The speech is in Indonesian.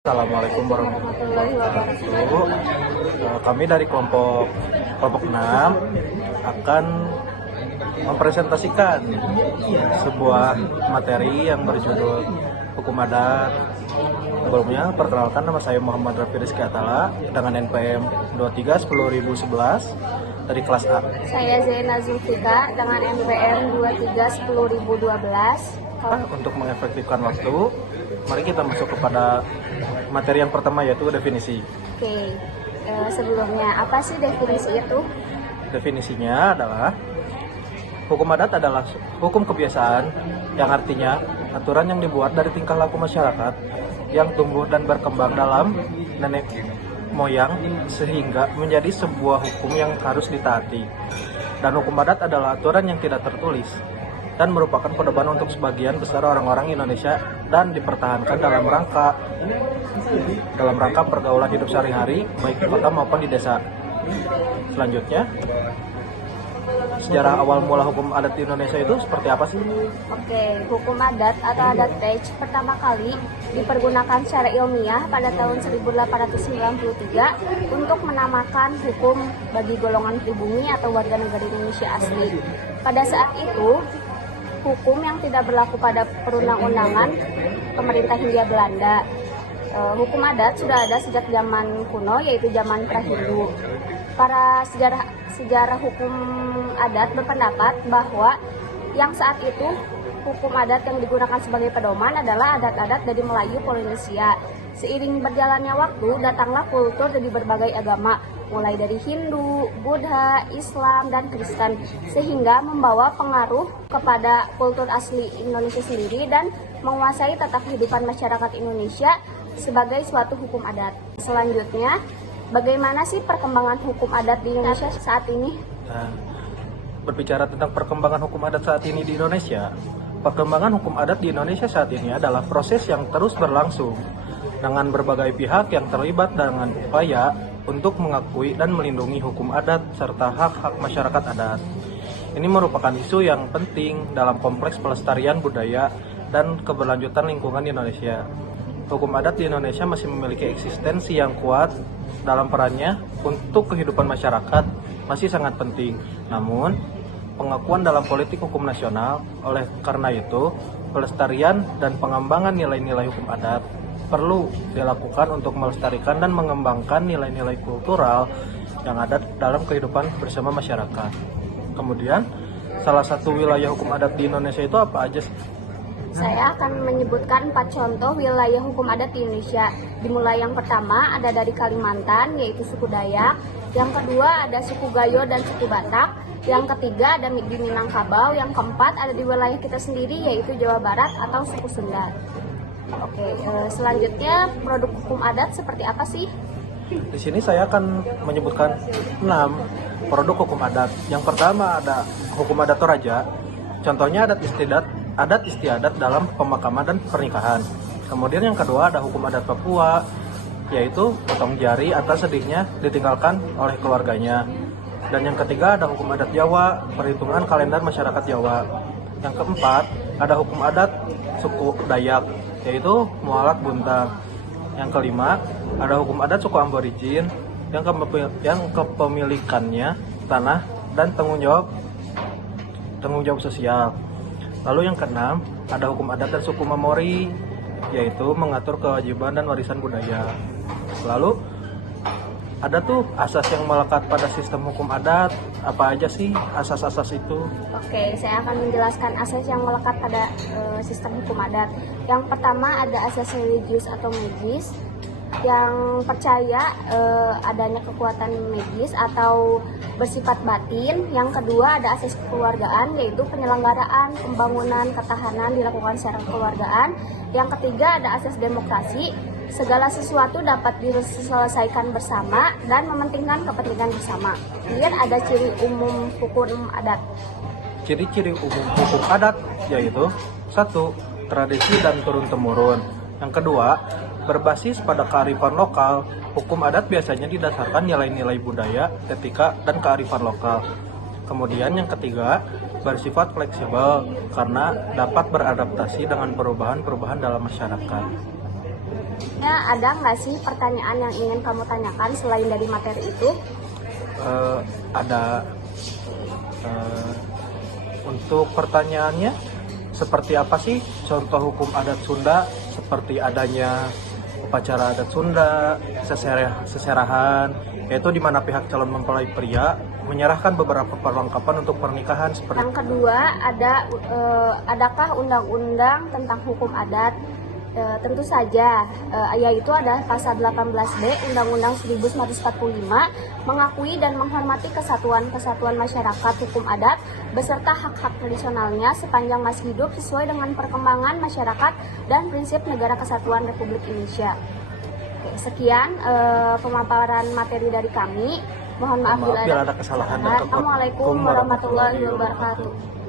Assalamualaikum warahmatullahi wabarakatuh. Kami dari kelompok 6 akan mempresentasikan sebuah materi yang berjudul Hukum Adat. Sebelumnya, perkenalkan, nama saya Muhammad Rafi Rizky Atala dengan NPM 23 dari kelas A. Saya Zaina Zulfika dengan NPM 23 Untuk mengefektifkan waktu, mari kita masuk kepada materi yang pertama, yaitu definisi. Oke, sebelumnya apa sih definisi itu? Definisinya adalah hukum adat adalah hukum kebiasaan yang artinya aturan yang dibuat dari tingkah laku masyarakat yang tumbuh dan berkembang dalam nenek moyang sehingga menjadi sebuah hukum yang harus ditaati. Dan hukum adat adalah aturan yang tidak tertulis dan merupakan pedoman untuk sebagian besar orang-orang Indonesia dan dipertahankan dalam rangka pergaulan hidup sehari-hari baik di kota maupun di desa. Selanjutnya, sejarah awal mula hukum adat di Indonesia itu seperti apa sih? Oke, hukum adat atau adat page pertama kali dipergunakan secara ilmiah pada tahun 1893 untuk menamakan hukum bagi golongan pribumi atau warga negara Indonesia asli. Pada saat itu, hukum yang tidak berlaku pada perundang-undangan pemerintah Hindia Belanda. Hukum adat sudah ada sejak zaman kuno, yaitu zaman pra-Hindu. Para sejarah hukum adat berpendapat bahwa yang saat itu hukum adat yang digunakan sebagai pedoman adalah adat-adat dari Melayu Polinesia. Seiring berjalannya waktu, datanglah kultur dari berbagai agama, mulai dari Hindu, Buddha, Islam, dan Kristen, sehingga membawa pengaruh kepada kultur asli Indonesia sendiri dan menguasai tata kehidupan masyarakat Indonesia sebagai suatu hukum adat. Selanjutnya, bagaimana sih perkembangan hukum adat di Indonesia saat ini? Berbicara tentang perkembangan hukum adat saat ini di Indonesia, perkembangan hukum adat di Indonesia saat ini adalah proses yang terus berlangsung dengan berbagai pihak yang terlibat dengan upaya untuk mengakui dan melindungi hukum adat serta hak-hak masyarakat adat. Ini merupakan isu yang penting dalam kompleks pelestarian budaya dan keberlanjutan lingkungan di Indonesia. Hukum adat di Indonesia masih memiliki eksistensi yang kuat dalam perannya untuk kehidupan masyarakat masih sangat penting. Namun, pengakuan dalam politik hukum nasional, oleh karena itu, pelestarian dan pengembangan nilai-nilai hukum adat perlu dilakukan untuk melestarikan dan mengembangkan nilai-nilai kultural yang ada dalam kehidupan bersama masyarakat. Kemudian, salah satu wilayah hukum adat di Indonesia itu apa aja sih? Saya akan menyebutkan 4 contoh wilayah hukum adat di Indonesia. Dimulai yang pertama ada dari Kalimantan, yaitu suku Dayak. Yang kedua ada suku Gayo dan suku Batak. Yang ketiga ada di Minangkabau. Yang keempat ada di wilayah kita sendiri, yaitu Jawa Barat atau suku Sunda. Oke, selanjutnya produk hukum adat seperti apa sih? Di sini saya akan menyebutkan 6 produk hukum adat. Yang pertama ada hukum adat Toraja. Contohnya adat istiadat dalam pemakaman dan pernikahan. Kemudian yang kedua ada hukum adat Papua, yaitu potong jari atas sedihnya ditinggalkan oleh keluarganya. Dan yang ketiga ada hukum adat Jawa, perhitungan kalender masyarakat Jawa. Yang keempat ada hukum adat suku Dayak, yaitu Mualak Buntang. Yang kelima ada hukum adat suku Aborigin yang kepemilikannya tanah dan tanggung jawab sosial. Lalu yang keenam ada hukum adat dan suku Mamori, yaitu mengatur kewajiban dan warisan budaya. Lalu ada tuh asas yang melekat pada sistem hukum adat. Apa aja sih asas-asas itu? Oke, saya akan menjelaskan asas yang melekat pada sistem hukum adat. Yang pertama ada asas religius atau magis, yang percaya adanya kekuatan magis atau bersifat batin. Yang kedua ada asas kekeluargaan, yaitu penyelenggaraan, pembangunan, ketahanan dilakukan secara kekeluargaan. Yang ketiga ada asas demokrasi, segala sesuatu dapat diselesaikan bersama dan mementingkan kepentingan bersama. Kemudian ada ciri umum hukum adat. Ciri-ciri umum hukum adat yaitu 1. Tradisi dan turun-temurun. Yang kedua, berbasis pada kearifan lokal. Hukum adat biasanya didasarkan nilai-nilai budaya, etika, dan kearifan lokal. Kemudian yang ketiga, bersifat fleksibel karena dapat beradaptasi dengan perubahan-perubahan dalam masyarakat. Ya, ada nggak sih pertanyaan yang ingin kamu tanyakan selain dari materi itu? Ada. Untuk pertanyaannya, seperti apa sih contoh hukum adat Sunda, seperti adanya upacara adat Sunda, seserahan, yaitu di mana pihak calon mempelai pria menyerahkan beberapa perlengkapan untuk pernikahan seperti. Yang kedua, adakah undang-undang tentang hukum adat? Tentu saja, yaitu ada pasal 18B Undang-Undang 1945 mengakui dan menghormati kesatuan masyarakat hukum adat beserta hak-hak tradisionalnya sepanjang masih hidup sesuai dengan perkembangan masyarakat dan prinsip Negara Kesatuan Republik Indonesia. Oke, sekian pemaparan materi dari kami. Mohon maaf bila ada kesalahan. Assalamualaikum warahmatullahi wabarakatuh.